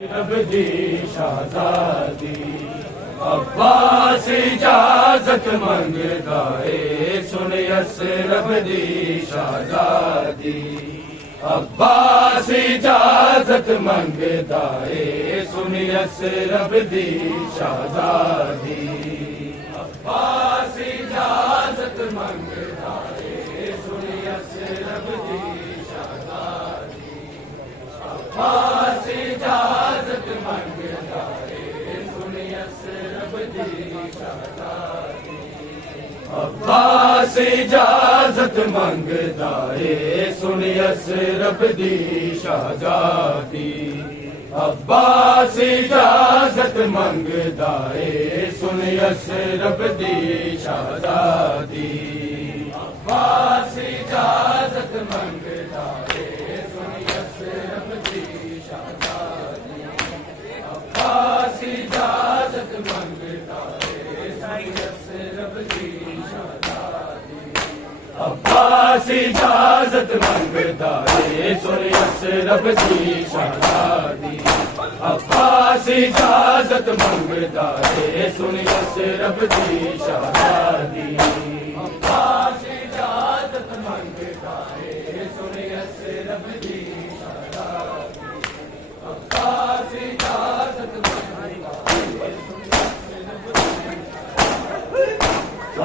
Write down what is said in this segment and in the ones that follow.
रबदी शाहज़ादी अब्बास इजाजत मंगदा है सुन रबदी शाहज़ादी अब्बास इजाजत मंगदा है सुन रबदी शाहज़ादी अब्बास इजाजत मंगदा है सुन रबदी शाहज़ादी अब्बास इजाजत मंगदा है सुन रबदी शाहज़ादी अब्बास इजाजत मंगदा है सुन रबदी शाहज़ादी अब्बास इजाजत मंगदा है सुन रबदी शाहज़ादी अब्बास इजाजत मंगदा है सुन रबदी शाहज़ादी अब्बास इजाजत मंगदा है सुन रबदी शाहज़ादी अब्बास इजाजत मंगदा है सुन रबदी शाहज़ादी अब्बास इजाजत मंगदा है सुन रबदी शाहज़ादी अब्बास इजाजत मंगदा है सुन रबदी शाहज़ादी अब्बास इजाजत मंगदा है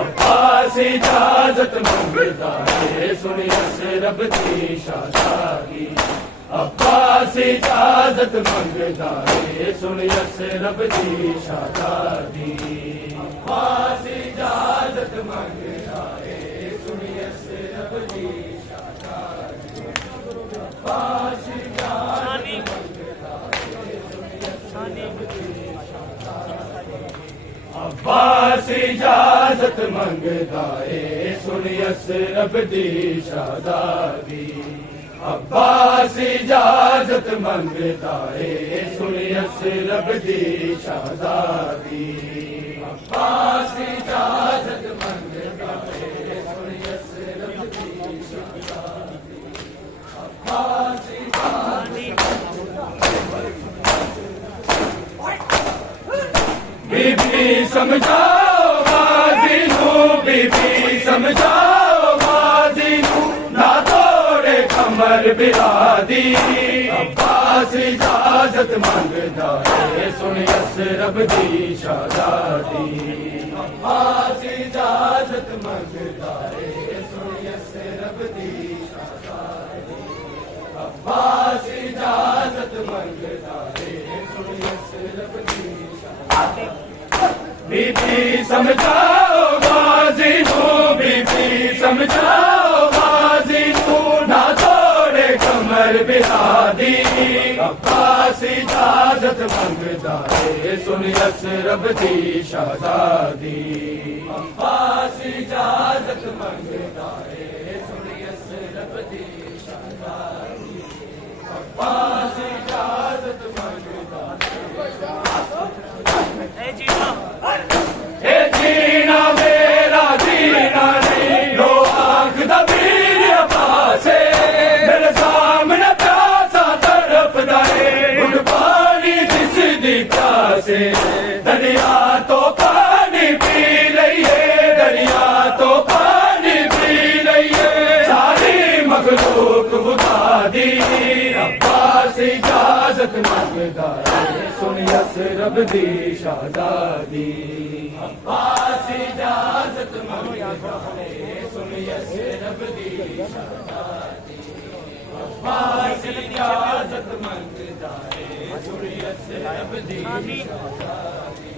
अब्बास इजाजत मंगदा है सुन रबदी शाहज़ादी अब्बास इजाजत मंगदा है सुन रबदी शाहज़ादी अब्बास इजाजत मंगदा है सुन रबदी शाहज़ादी अब्बास इजाजत मंगदा है सुन रबदी शाहज़ादी अब्बास इजाजत मंगदा है सुन रबदी शाहज़ादी अब्बास इजाजत मंगदा है सुन रबदी शाहज़ादी अब्बास इजाजत मंगदा है सुन रबदी शाहज़ादी अब्बास बीबी समझाओ गाजी नू बीबी समझाओ गाजी नू ना तोड़े कमर बिरादी अब्बास इजाजत मंगदा है सुन रबदी शाहज़ादी अब्बास इजाजत मंगदा है सुन रबदी शाहज़ादी अब्बास इजाजत मंगदा है सुन रबदी शाहज़ादी बीबी समझाओ गाजी नू बीबी समझाओ गाजी नू ना तोड़े कमर बिरादी अब्बास इजाजत मंगदा है सुन रबदी शाहज़ादी अब्बास इजाजत मंगदा है सुन रबदी शाहज़ादी अब्बास इजाजत मंगदा है जीना मेरा जीना नहीं लो आंख दबीर पासे मेरे सामने प्यासा तड़पदा है उठ पानी जिस दी प्यासे दरिया तो पानी पी रही है दरिया तो पानी पी रही है सारी मखलूक बुझा दी अब्बास इजाजत मंगदा है सुन रबदी शाहज़ादी अब्बास इजाजत मंगदा है सुन रबदी शाहज़ादी अब्बास इजाजत मंगदा है सुन रबदी शाहज़ादी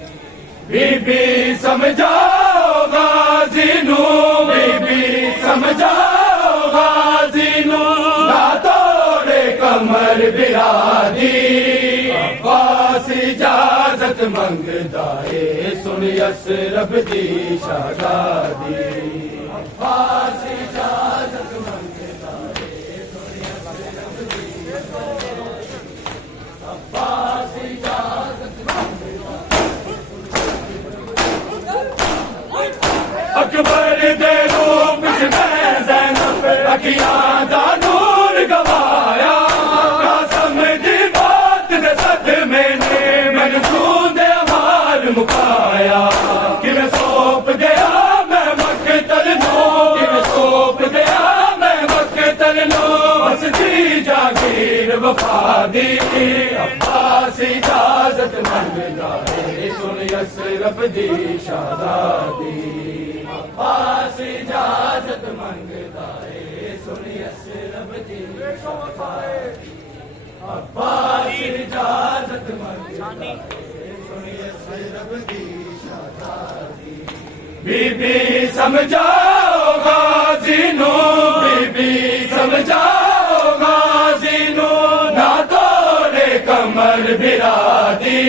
बीबी समझाओ गाजी नू बीबी समझाओ गाजी नू ना तोड़े कमर बिरादी अब्बास इजाजत मंगदा है सुन रबदी शाहज़ादी अब्बास इजाजत मंगदा है सुन रबदी अब्बास इजाजत मंगदा अकबर दे रूप च मैं ज़ैनब अखियां दा नूर गवाया कसम दी बात ने सद में मैंने मैंने छूंदे मार मुकाया कि मैं सौंप गया मैं मक्तल नो कि मैं सौंप गया मैं मक्तल नो बसती जागीर वफा दी अब्बास इजाजत मंगदा है सुन यसरब दी शहजादी अब्बास इजाजत मंगदा है सुन यसरब दी शहजादी अब्बास इजाजत मंगदा है सुन यसरब दी शहजादी बीबी समझाओ गाज़िनो बीबी समझाओ गाज़िनो ना तोड़े कमर बिरादी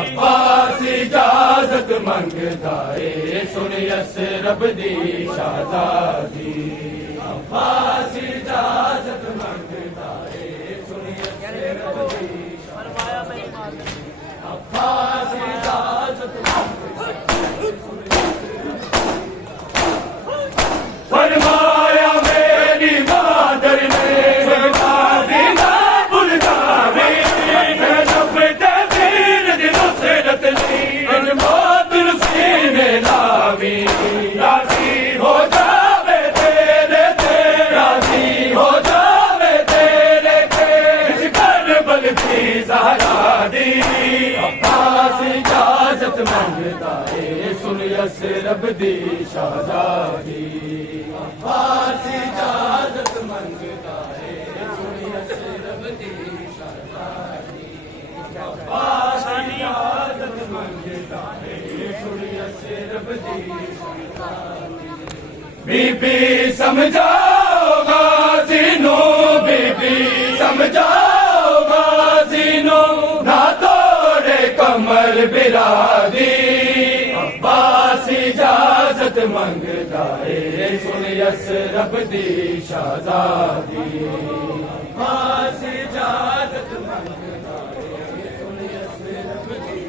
अब्बास इजाजत मंगदा है सुन यसरब दी शहजादी अब्बास इजाजत मंगदा है सुन यसरब दी शहजादी अब्बास इजाजत फरमाया मेरी मादर ने सरदारी ना भूल जावे जब तबीर दिलों से रतली मौत सीने लावी राजी हो जावे तेरे ते राजी हो जावे तेरे ते इस करबल की ज़हरा दी अब्बास इजाजत मंगदा है सुन यसरब दी शहजादी अब्बास इजाजत मंगदा है सुन यसरब दी शहजादी अब्बास इजाजत मंगदा है सुन यसरब दी शहजादी बीबी समझाओ गाज़िनो बीबी समझाओ गाज़िनो ना तोड़े कमर बिरादी अब्बास इजाजत मंगदा है सुन यसरब दी शहजादी अब्बास इजाजत मंगदा है सुन यसरब दी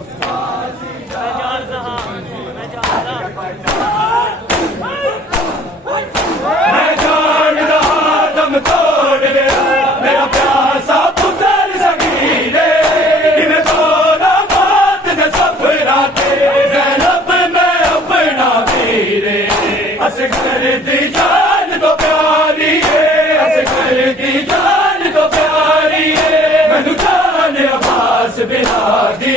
अब्बास इजाजत मैं जान रहा दम तोड़ गया मेरा प्यासा पुत्र सगीरे कि मैं तोड़ा बात न सफराते ज़ैनब मैं अपना वीरे असगर दी जान तो प्यारी है असगर दी जान तो प्यारी है मैनू जान अब्बास बिरादी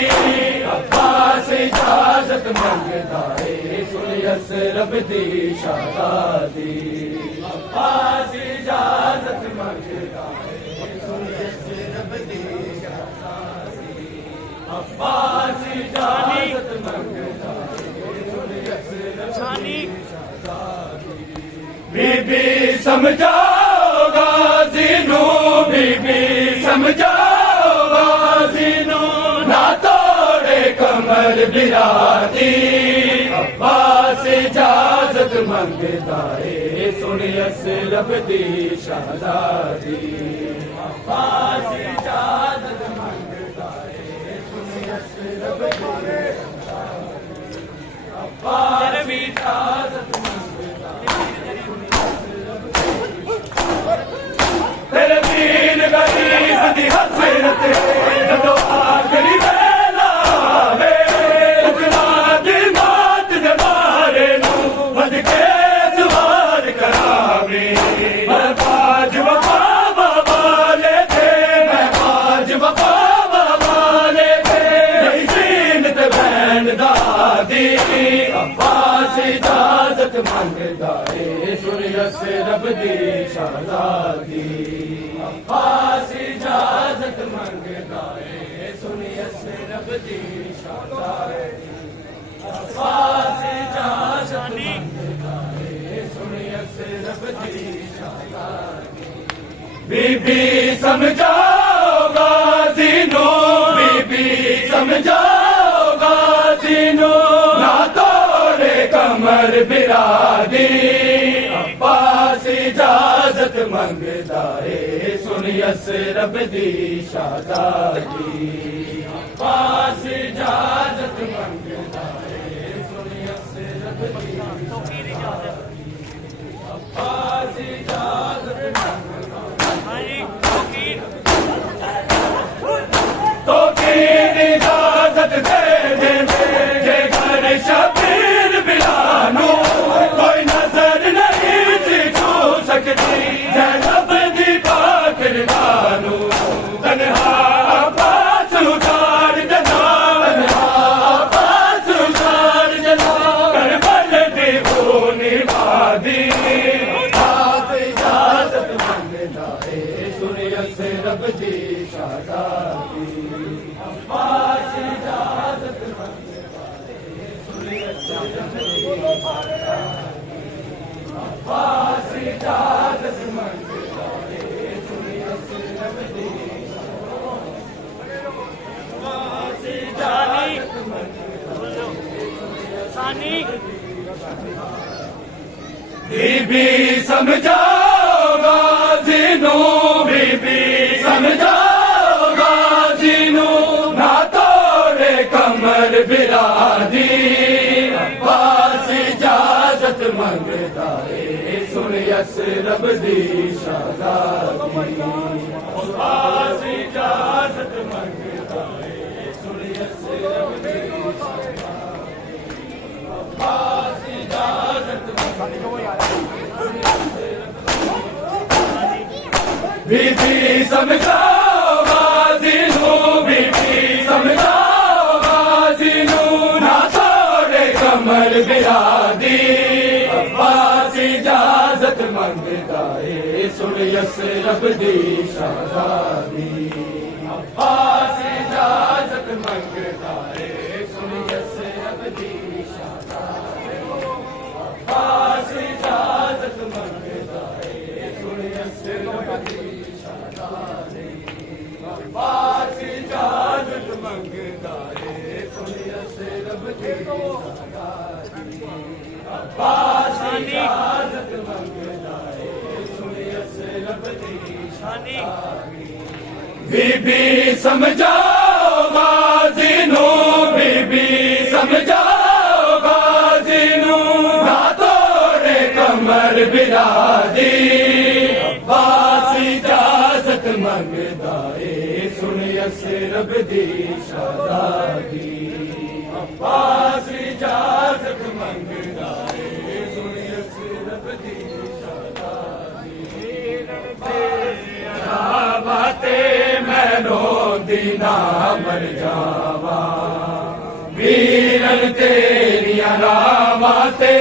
अब्बास इजाजत मंगदा है सुन यसरब दी शहजादी अब्बास इजाजत मंगदा है सुन यसरब दी शहजादी अब्बास इजाजत मंगदा है सुन यसरब दी शहजादी बीबी समझाओ गाज़िनो बीबी समझाओ गाज़िनो ना तोड़े कमर बिरादी अब्बास इजाजत मंगदा है सुन यसरब दी शहजादी अब्बास इजाजत मंगदा है सुन यसरब दी शहजादी अब्बास इजाजत मंगदा है सुन यसरब दी तेरे दीन गरीब दी हसरत जदों आखिरी वेला आवे उकला दी मात दे मारे नू वध के सवार करावे मैं बाज वफा वाले थे मैं बाज वफा वाले थे नहीं जीनत बैन दादी अब्बास इजाजत मंगदा है सुन यसरब दी शहजादी अब्बास इजाजत मंगदा है सुन यसरब दी शहजादी अब्बास इजाजत मंगदा है सुन यसरब दी शहजादी बीबी समझाओ गाज़िनो बीबी समझाओ गाज़िनो ना तोड़े कमर बिरादी अब्बास इजाजत मंगदा है सुन यसरब दी शहजादी अब्बास इजाजत मंगदा है सुन यसरब दी अब्बास इजाजत मंगदा है दी शादादी अब्बास इजाजत मंगता है सुनी असरब दी अब्बास इजाजत मंगता है सुनी असरब दी अब्बास इजाजत सानी बीबी समझाओ गाज़िनू बीबी समझाओ गाज़िनू ना तोड़े कमर बिरादी अब्बास इजाजत मंगता है सुन असरब दी शादादी अब्बास इजाजत मंगता है सुन असरब दी अब्बास इजाजत बीबी समझाओ गाज़िनू बीबी समझाओ गाज़िनू ना तोड़े कमर बिरादी अब्बास इजाजत मंगता है सुन असरब दी शादादी अब्बास इजाजत मंगता है सुन असरब दी शादादी अब्बास इजाजत मंगता है सुन असरब दी शादादी अब्बास इजाजत मंगता है सुन असरब दी शादादी अब्बास इजाजत मंगता है सुन असरब दी शादादी बीबी समझाओ गाज़िनू बीबी समझाओ गाज़िनू ना तोड़े कमर बिरादी अब्बास इजाजत मंगता है सुन असरब दी शादादी अब्बास इजाजत मंगता है सुन असरब दी शादादी बाते मैं रोंदी ना मर जावा वीरन तेरिया रामाते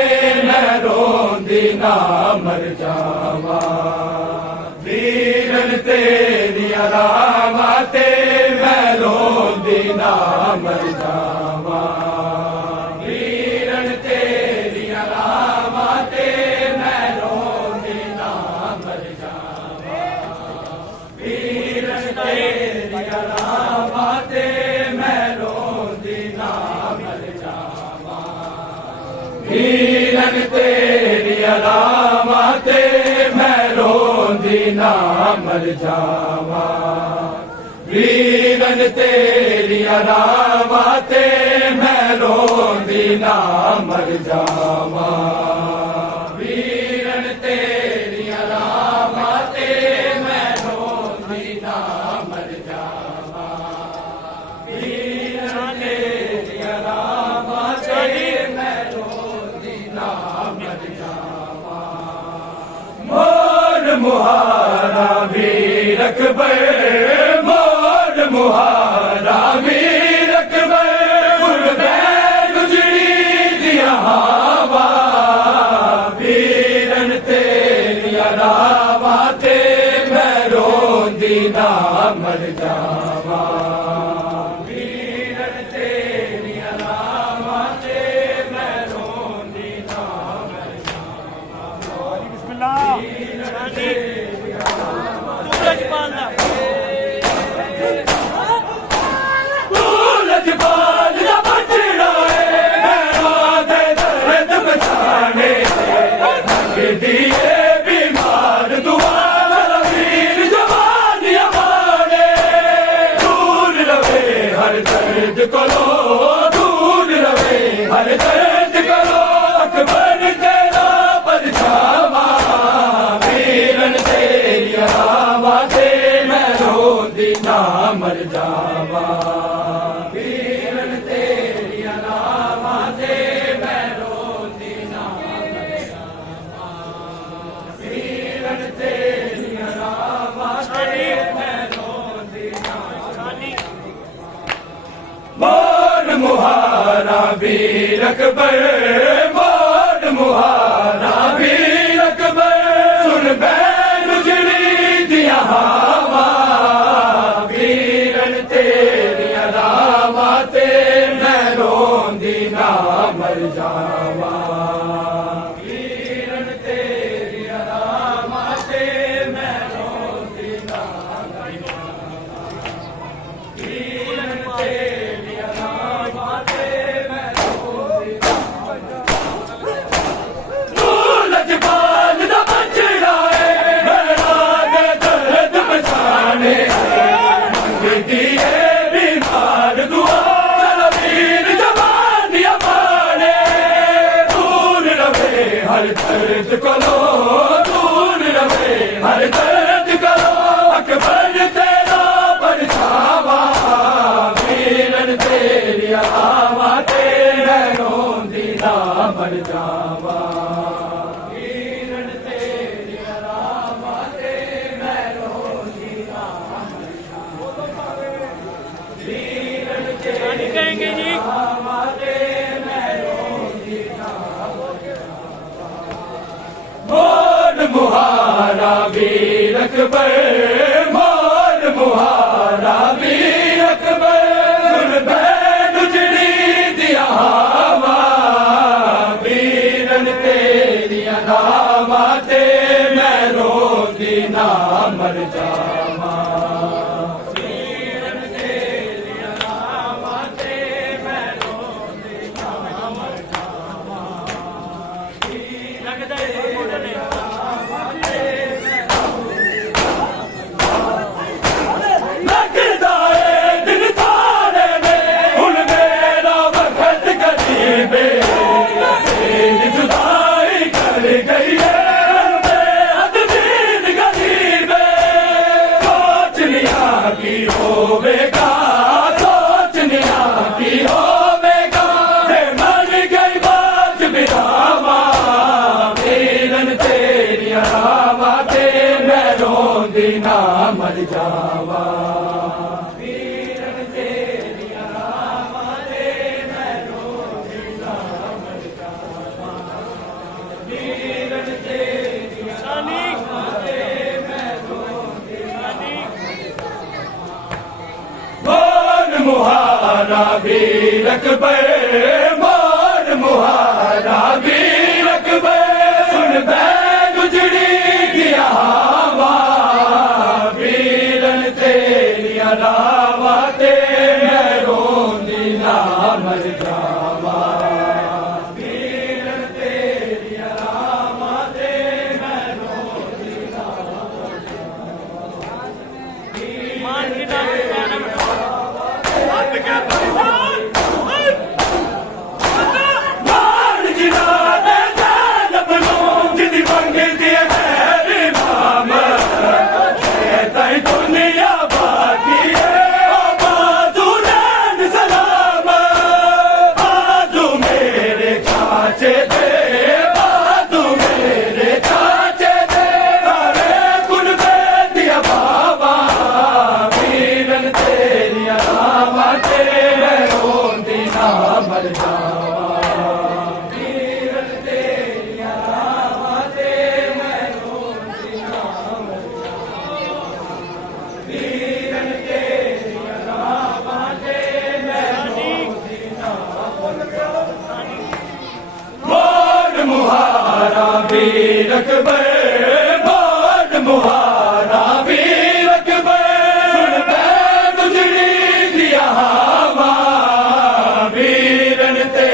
मैं रोंदी ना मर जावा वीरन तेरिया रामाते मैं रोंदी ना मर जावा वीरन तेरिया रामाते मैं रोंदी ना मर जावा वीरन तेरिया रामाते मैं रोंदी ना मर जावा वीरन तेरिया रामाते मैं रोंदी ना मर जावा वीरन तेरिया रामाते मैं रोंदी ना मर जावा वीरन तेरिया रामाते मैं रोंदी ना मर जावा वीरन तेरिया रामाते मैं रोंदी ना मर जावा मोर मुहारा वीर अकबर मोर मुहारा वीर अकबर गुरबैन गुजरी दिया हवा वीरन तेरिया रामाते मैं रोंदी ना मर जावा वीरन तेरिया रामाते मैं रोंदी ना मर जावा बिस्मिल्लाह सानी सूरज पालना लजपाल दा बचड़ा है मैं दे दर्द बचाने दिए बीमार दुआ वीर जवान हमारे दूर रहे हर दर्द करो दूर रहे हर दर्द करो अकबर तेरा परछावा वीरन तेरिया रामाते मैं रोंदी ना मर जावा वीरन तेरिया रामाते मैं रोंदी ना मर जावा वीरन तेरिया रामाते मैं रोंदी ना मोर मुहारा वीर अकबर मोर मुहारा वीर अकबर सुन बैन उजड़ी दिया हवा ਜਾਵਾ ਵੀਰਨ ਤੇਰੀਆਂ ਰਾਵਾਂ ਤੇ ਮੈਂ ਰੋਂਦੀ ਨਾ ਮਰ ਜਾਵਾਂ ਵੀਰਨ ਤੇਰੀਆਂ ਰਾਵਾਂ ਤੇ ਮੈਂ ਰੋਂਦੀ ਨਾ ਮਰ ਜਾਵਾਂ ਤੂੰ ਲਜਪਾਲ ਦਾ ਬਚੜਾ ਏ ਮੇਰਾ ਦੇ ਦਰਦ ਪਛਾਣੇ ਮੰਗਦੀ ਏ ਬਿਮਾਰ ਦੁਆ ਚਲ ਵੀਰ ਜਵਾਨੀਆਂ ਮਾਣੇ ਦੂਰ ਰਵੇ ਹਰ ਦਰਦ ਕੋਲੋਂ ਦੂਰ ਰਵੇ ਹਰ ਦਰਦ ਕੋਲੋਂ ਅਕਬਰ ਤੇਰਾ ਪਰਛਾਵਾ ਵੀਰਨ ਤੇਰੀਆਂ ਰਾਵਾਂ ਤੇ ਮੈਂ ਰੋਂਦੀ ਨਾ ਮਰ ਜਾਵਾਂ ਵੀਰਨ ਤੇਰੀਆਂ ਰਾਵਾਂ ਤੇ ਮੈਂ ਰੋਂਦੀ ਨਾ ਨਹੀਂ ਕहेंगे जी ਮੋਰ ਮੁਹਾਰਾ ਵੀਰ ਅਕਬਰ ਮੋਰ ਮੁਹਾਰਾ ਵੀਰ ਅਕਬਰ ਸੁਣ ਬੈਠ ਜਿਹੜੀ ਦੀਆਂ ਹਵਾ ਵੀਰਨ ਤੇਰੀਆਂ ਨਾਵਾਂ ਤੇ ਮੈਂ ਰੋਂਦੀ ਨਾ ਮਰ ਜਾਵਾਂ लगता है मॉडल है ਲੱਗਦਾ ਏ ਦਿਨ ਤਾਰੇ ਨੇ ਹੁਣ ਮੇਰਾ ਵਕਤ ਕਰੀਬੇ ਤੇਰੀ ਜੁਦਾਈ ਕਰ ਗਈ ਏ ਬੇਹੱਦ ਦੀਨ ਗਰੀਬੇ ਸੋਚਨੀਆਂ ਕੀ ਹੋਵੇਗਾ ਸੋਚਨੀਆਂ ਕੀ ਹੋਵੇਗਾ ਜੇ ਮਰ ਗਈ ਬਾਜ ਬਿਰਾਵਾ ਵੀਰਨ ਤੇਰੀਆਂ ਰਾਵਾਂ ਤੇ ਮੈਂ ਰੋਂਦੀ ਨਾ ਮਰ ਜਾਵਾਂ ਵੀਰਨ ਤੇਰੀਆਂ ਰਾਵਾਂ ਤੇ ਮੈਂ ਰੋਂਦੀ ਨਾ ਮਰ ਜਾਵਾਂ ਵੀਰਨ ਤੇਰੀਆਂ सानी ਮੋਰ ਮੁਹਾਰਾ ਵੀਰ ਅਕਬਰ ਮੋਰ ਮੁਹਾਰਾ ਵੀਰ ਅਕਬਰ ਸੁਣ ਬੈ ਗੁਜੜੀ ਦੀਆਂ ਹਵਾ ਵੀਰਨ ਤੇਰੀਆਂ ਰਾਵਾਂ ਤੇ ਮੈਂ ਰੋਂਦੀ ਨਾ ਮਰ ਜਾਵਾਂ ਵੀਰਨ ਤੇਰੀਆਂ ਰਾਵਾਂ ਤੇ ਮੈਂ ਰੋਂਦੀ ਨਾ मान की नाम ਮਾਰ ਜਿਨਾ ਦੇ ਜ਼ਾਲਮ ਨੂੰ ਜਿਹਦੀ ਮੰਗਦੀ ਹੈ ਮੇਰੀ ਮਾਮਾ ਇਹ ਤਾਂ ਦੁਨੀਆ ਬਾਕੀ ਹੈ ਓ ਬਾਜ਼ੂ ਨੈਣ ਸਲਾਮ ਬਾਜ਼ੂ ਮੇਰੇ ਚਾਚੇ ਦੇ ਬਾਜ਼ੂ ਮੇਰੇ ਚਾਚੇ ਦੇ ਸਾਰੇ ਗੁਣ ਬੇਦੀਆਂ ਬਾਵਾ ਵੀਰਨ ਤੇਰੀਆਂ ਰਾਵਾਂ ਤੇ ਮੈਂ ਰੋਂਦੀ ਨਾ ਮਰ ਜਾਵਾਂ ਵੀਰਨ ਤੇਰੀਆਂ ਰਾਵਾਂ ਤੇ ਮੈਂ ਰੋਂਦੀ ਨਾ ਮਰ ਜਾਵਾਂ ਵੀਰਨ ਤੇਰੀਆਂ ਰਾਵਾਂ ਤੇ ਮੈਂ ਰੋਂਦੀ ਨਾ ਮਰ ਜਾਵਾਂ ਮੋਰ ਮੁਹਾਰਾ ਵੀਰ ਅਕਬਰ ਮੋਰ ਮੁਹਾਰਾ ਵੀਰ ਅਕਬਰ ਸੁਣ ਬੈ ਗੁਜੜੀ ਦੀਆਂ ਹਵਾ ਵੀਰਨ ਤੇ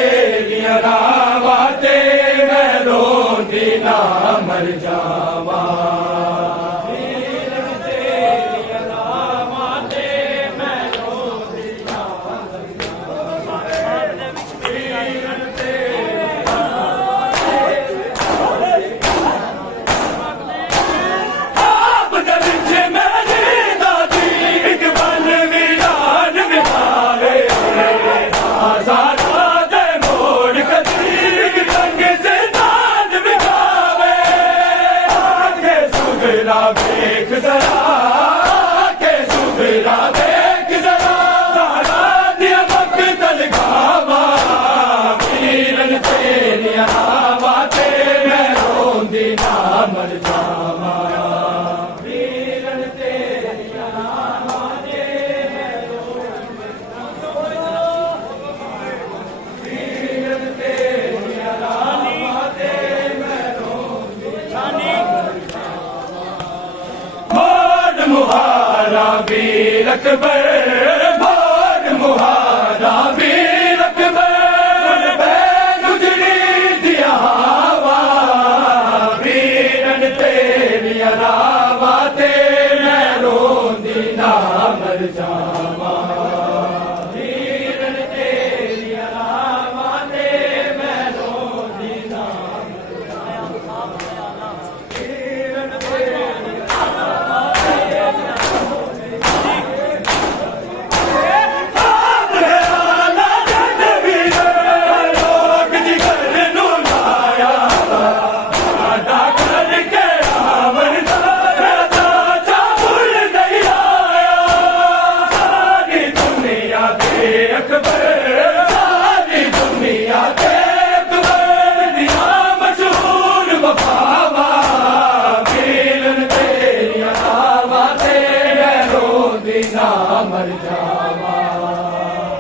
अकबर भाग मुहारा वीर अकबर सुन बे गुजरी दिया हवा वीरन तेरिया रावा ते मैं रोंदी ना मर जावा वीरन तेरिया रावा ते मैं रोंदी ना मर जावा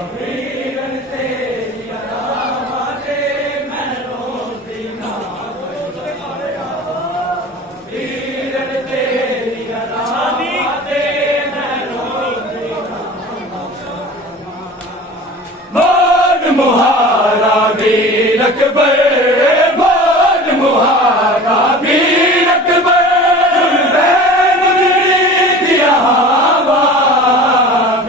वीरन तेरिया रावा ते मैं रोंदी ना वीरन तेरिया रावा ते मैं रोंदी ना भाग मुहारा वीर अकबर भाग मुहारा वीर अकबर सुन बे गुजरी दिया हवा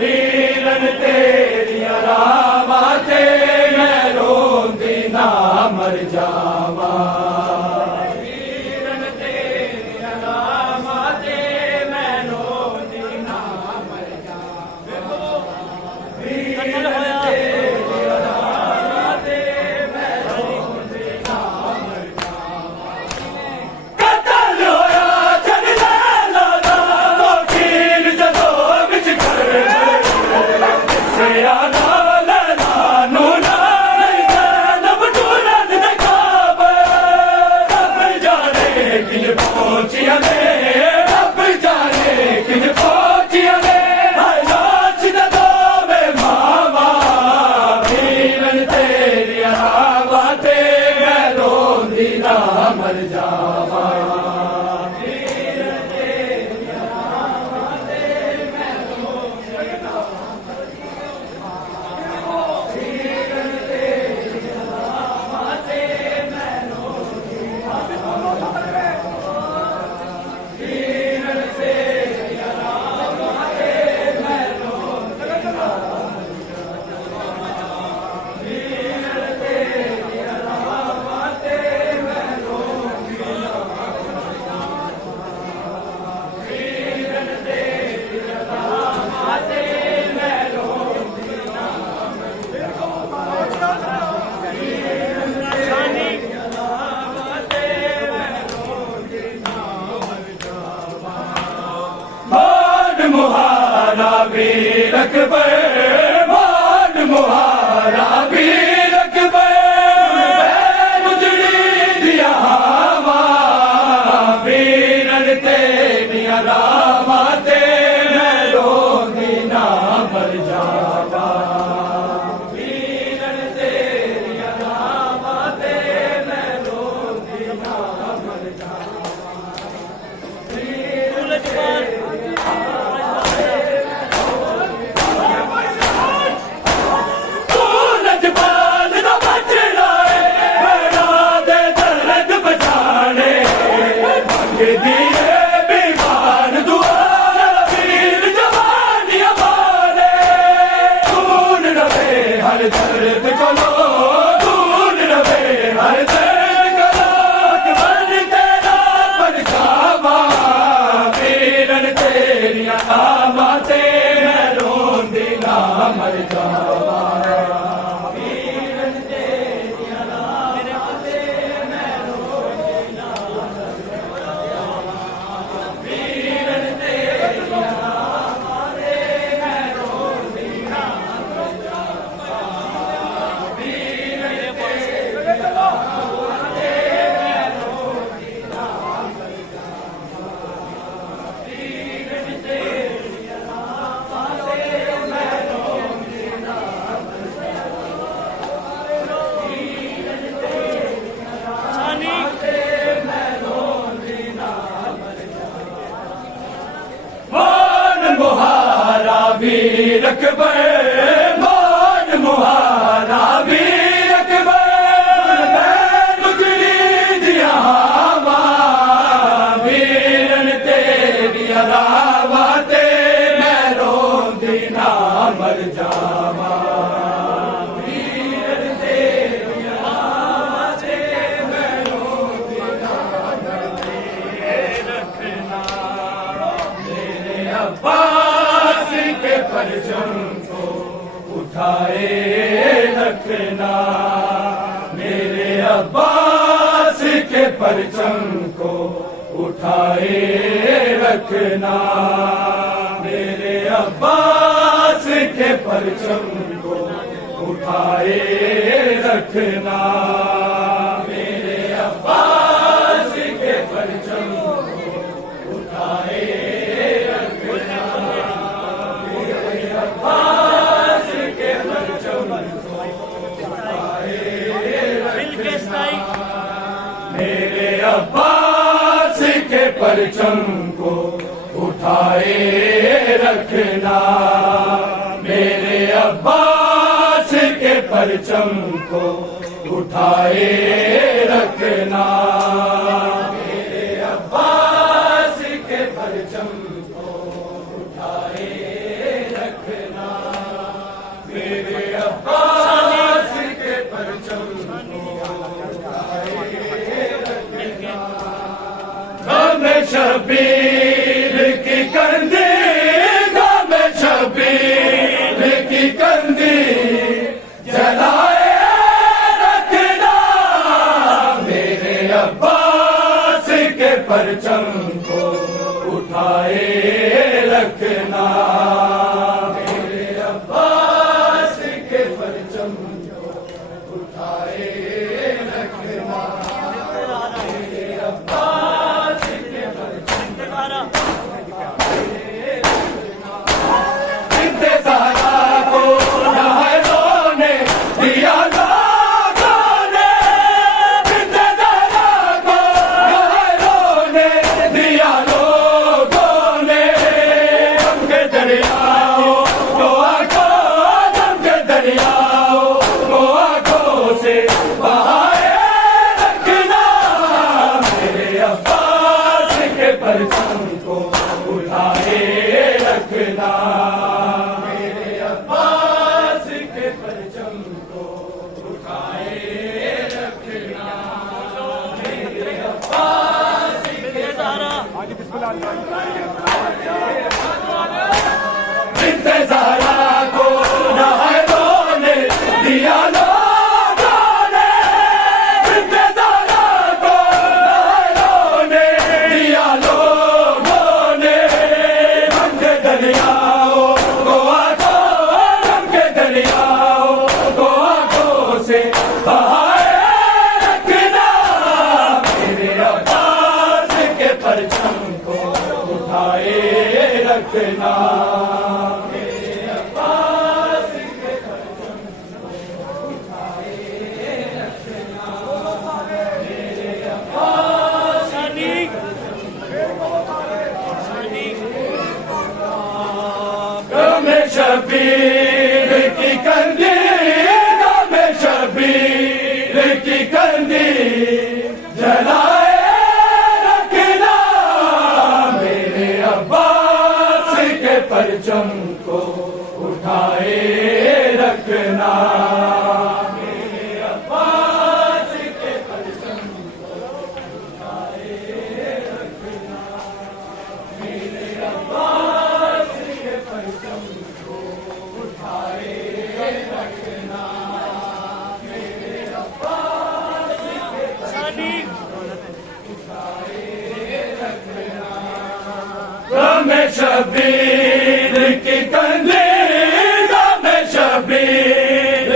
वीरन तेरिया रावा ते मैं रोंदी ना मर जावा वीरन तेरिया रावा ते मैं रोंदी ना मर जावा वीरन तेरिया रावा ते मैं रोंदी ना मर जावा कतल होया छन लैला दा वकील जदों विच कर सिया नाल नानू नाल जैनब टूरन दे काबे रब जाने किन पहुंचिया ने रब जाने किन पहुंचिया ने हाय लाश दा दोवे मावा वीरन तेरिया रावा ते मैं रोंदी ना मर जावा वीरन तेरिया रावा ते मैं रोंदी ना वीरन तेरिया रावा ते मैं रोंदी ना वीरन तेरिया रावा ते मैं रोंदी ना वीरन तेरिया रावा ते मैं रोंदी ना वीरन तेरिया रावा ते मैं रोंदी ना भाग मुहारा वीर अकबर भाग मुहारा वीर अकबर गुजरी दिया हवा वीरन तेरिया रावा ते मैं रोंदी ना मर जावा वीरन तेरिया रावा ते मैं रोंदी ना मर जावा लजपाल तू लजपाल दा बचड़ा है बड़ा दे दर्द बचाने मंगदी है बीमान दुआ वीर जवानियां मारे दूर रहे हर दर्द कोलो दूर रहे हर दर्द कोलो अकबर तेरा परछावा वीरन तेरिया रावा ते मैं रोंदी ना मर जावा वीरन तेरिया रावा ते मैं रोंदी ना मर जावा वीरन तेरिया रावा ते मैं रोंदी ना मर जावा वीरन तेरिया रावा ते मैं रोंदी ना मर जावा वीरन तेरिया रावा ते मैं रोंदी वीर अकबर मान मुहारा वीर अकबर गुजरी दिया वीरन तेरी अलावा ते मैं रोंदी ना मर जावा वीरन तेरी अलावा ते मैं रोंदी ना मर रखना मेरे अब्बास के परचम को उठाए रखना मेरे अब्बास के परचम को उठाए रखना मेरे अब्बास के परचम को उठाए रखना मेरे अब्बास के परचम को उठाए रखना मेरे अब्बास के परचम को उठाए मिलके स्थाई मेरे अब्बास के परचम को उठाए रखना मेरे अब्बास के परचम को उठाए रखना मेरे अब्बास के परचम को उठाए रखना मेरे अब्बास के परचम गम शबीर की कंदी गम शबीर की कंदी जलाए रखना मेरे अब्बास के परचम को उठाए रखना मेरे अब्बास के परचम को उठाए रखना मेरे अब्बास के इंतज़ारा को लहरों ने दिया लोगों ने इंतज़ारा को लहरों ने दिया लोगों ने गम के दरियाओं को आंखों गम के दरियाओं को आंखों से बहाए रखना मेरे अब्बास के परचम को उठाए रखना मेरे अब्बास के परचम को उठाए रखना मेरे अब्बास के इंतज़ारा को लहरों ने दिया लोगों ने इंतज़ारा को लहरों ने दिया लोगों ने गम के दरियाओं को आंखों गम के दरियाओं को आंखों से बहाए रखना मेरे अब्बास के परचम को उठाए रखना मेरे अब्बास के परचम को उठाए रखना मेरे अब्बास सानी सानी गम शबीर की कंदी गम शबीर की कंदी जलाए रखना मेरे अब्बास के परचम को उठाए रखना मेरे अब्बास के परचम को उठाए रखना मेरे अब्बास के परचम को उठाए रखना मेरे अब्बास के सानी गम शबीर की कंदी गम शबीर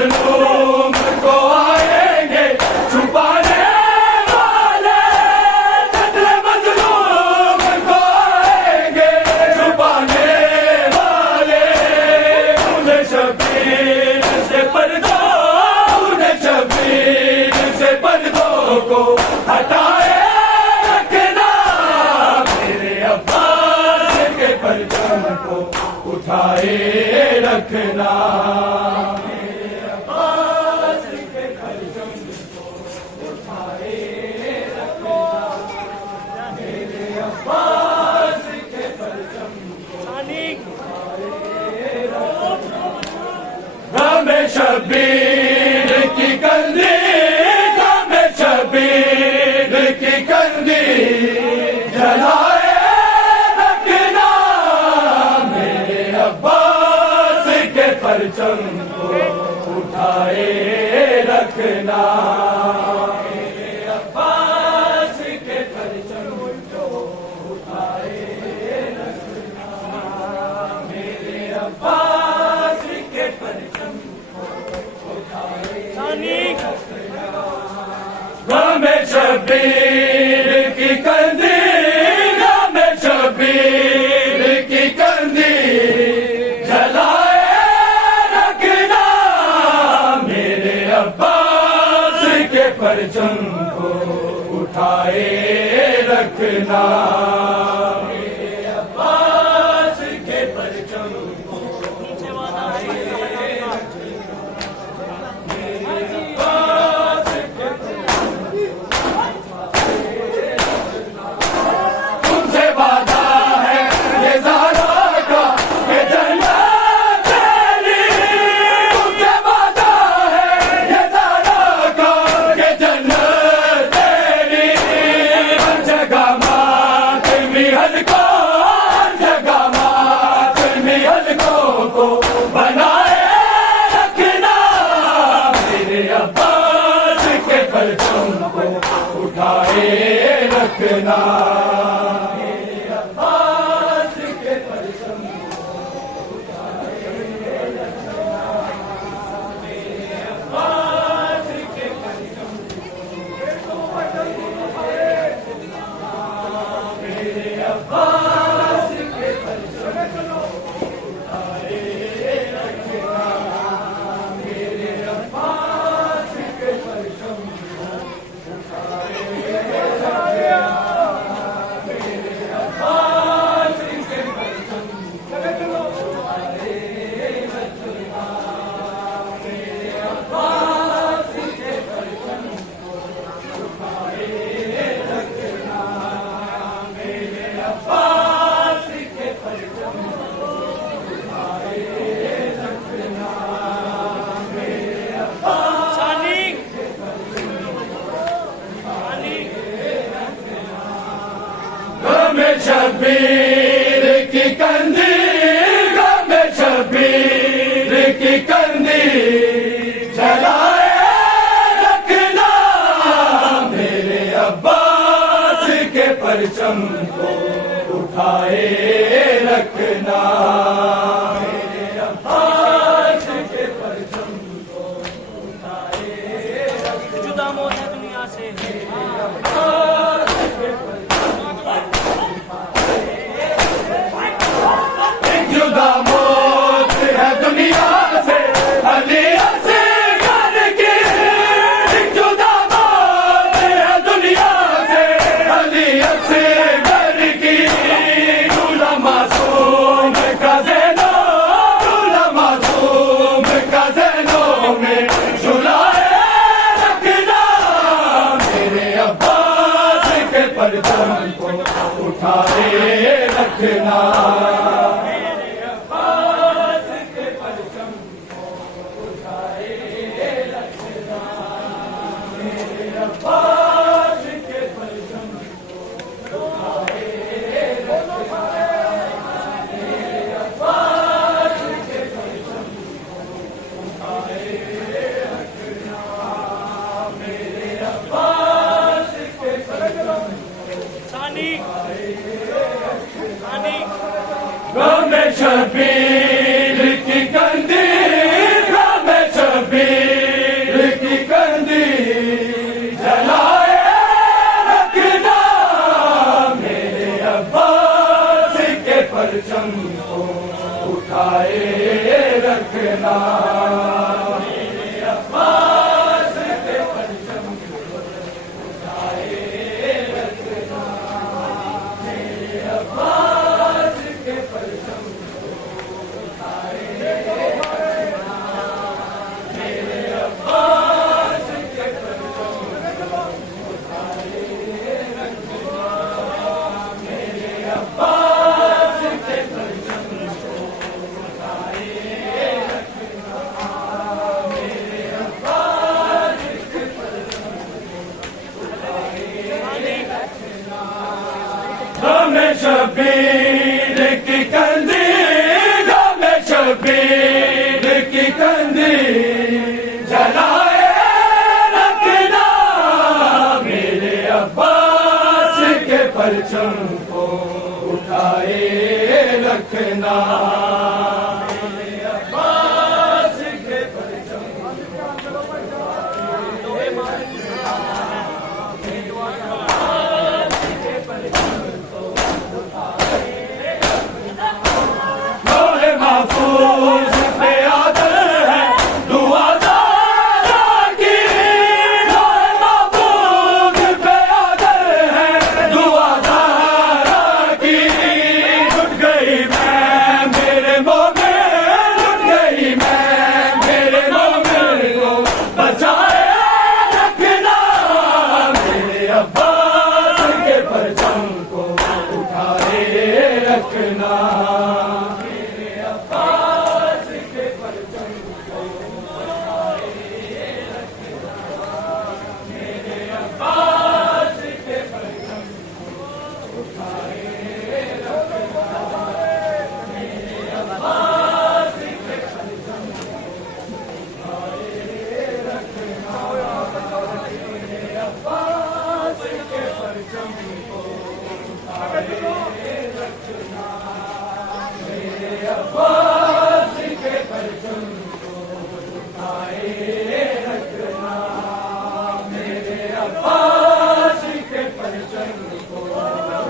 मजलूम को आएंगे छुपाने वाले, कत्ल मजलूम को आएंगे छुपाने वाले। उन्हें शबीर से पर्दों, उन्हें शबीर से पर्दों को हटाए रखना, मेरे अब्बास के परचम को उठाए रखना, मेरे अब्बास के परचम को उठाए रखना, मेरे अब्बास के परचम हमें शबीर की कंदी, हमें शबीर की कंदी जलाए रखना, मेरे अब्बास के परचम को उठाए रखना, मेरे अब्बास के परचम को उठाए रखना, मेरे अब्बास के परचम हमें शबीर की कंदी, हमें शबीर की कंदी जलाए रखना, मेरे अब्बास के परचम को उठाए रखना, मेरे अब्बास के परचम को उठाए तुमसे वादा है ये ज़ारा का कि जन्नत तेरी, तुमसे वादा है ये ज़ारा का कि जन्नत तेरी, हर जगह मातमी हलकों, हर जगह मातमी हलकों को बनाए रखना, मेरे अब्बास के परचम को उठाए रखना, मेरे अब्बास के परचम को उठाए रखना, मेरे अब्बास के परचम को उठाए रखना, मेरे अब्बास के परचम को उठाए रखना, मेरे अब्बास के परचम हमें शबीर की कंदी, हमें शबीर की कंदी जलाए रखना, मेरे अब्बास के परचम को उठाए रखना, मेरे अब्बास के परचम को उठाए रखना, जुदा मौत है दुनिया से, जुदा मौत है दुनिया से, अली असगर की, जुदा मौत है दुनिया से, अली असगर की, दूल्हा मासूम का ज़ैनो शबीर की कंदी, जामे शबीर की कंदी जलाए रखना, मेरे अब्बास के परचम को उठाए रखना, मेरे अब्बास के परचम लोहे महफूज पे आदर है दुआदारा की, लोहे महफूज पे आदर है दुआदारा की। लुट गई मैं मेरे मोमिन, लुट गई मैं मेरे मोमिन को बचाए रखना, मेरे अब्बास के परचम को उठाए रखना, मेरे अब्बास के परचम को उठाए रखना, मेरे अब्बास के परचम को उठाए रखना, मेरे अब्बास के परचम को उठाए रखना, मेरे अब्बास के परचम को उठाए रखना, मेरे अब्बास के परचम को उठाए रखना, मेरे अब्बास के परचम को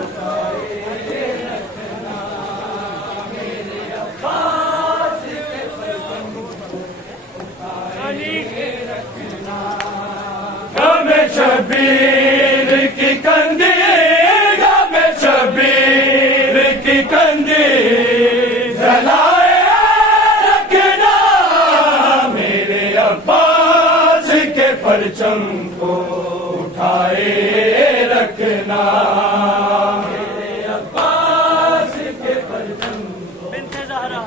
उठाए रखना, मेरे अब्बास के परचम को उठाए रखना। जामे शबीर की कंदी, जामे शबीर की कंदी जलाए रखना, मेरे अब्बास के परचम को उठाए रखना, मेरे अब्बास के परचम को बिन्ते ज़हरा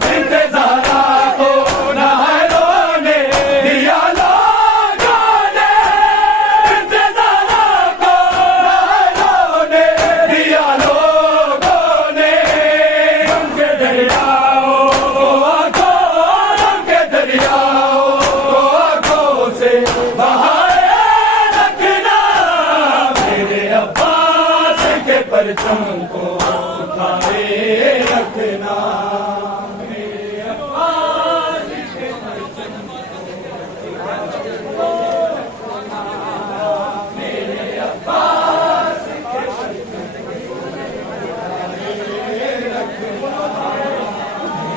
बिन्ते ज़हरा को नहरों ने दिया लोगों ने, बिन्ते ज़हरा को नहरों ने दिया लोगों ने, उनके दरियाओं को आंखों, उनके दरियाओं को आंखों से बहाए रखना, मेरे अब्बास के परचम को उठाए रखना, मेरे अब्बास के परचम को रखना, मेरे अब्बास के परचम को उठाए रखना,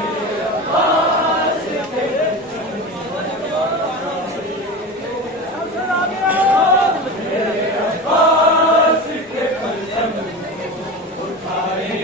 मेरे अब्बास के परचम को मेरे अब्बास के परचम को उठाए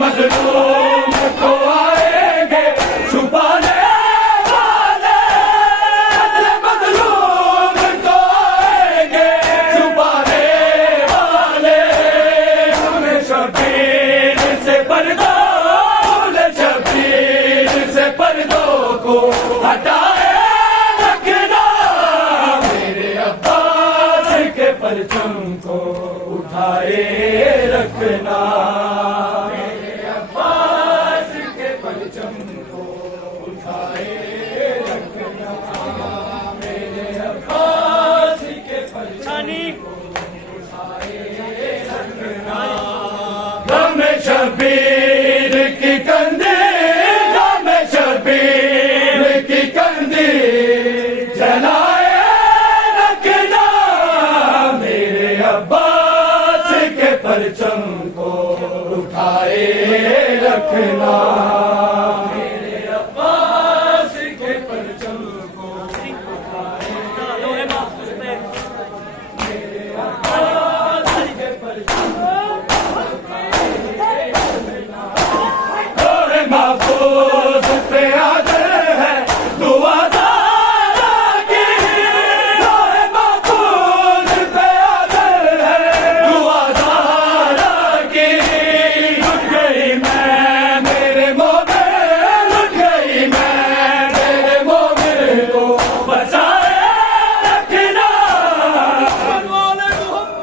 मजलूम को आएंगे छुपाने वाले, मजलूम को आएंगे छुपाने वाले। हमें शबीर से पर्दा, शबीर से पर्दों को हटाए रखना, मेरे अब्बास के परचम को उठाए रखना, मेरे अब्बास के परचम को उठाए रखना, मेरे अब्बास के परचम को उठाए रखना। गम शबीर की कंदी, गम शबीर की कंदी जलाए रखना, मेरे अब्बास के परचम को उठाए रखना।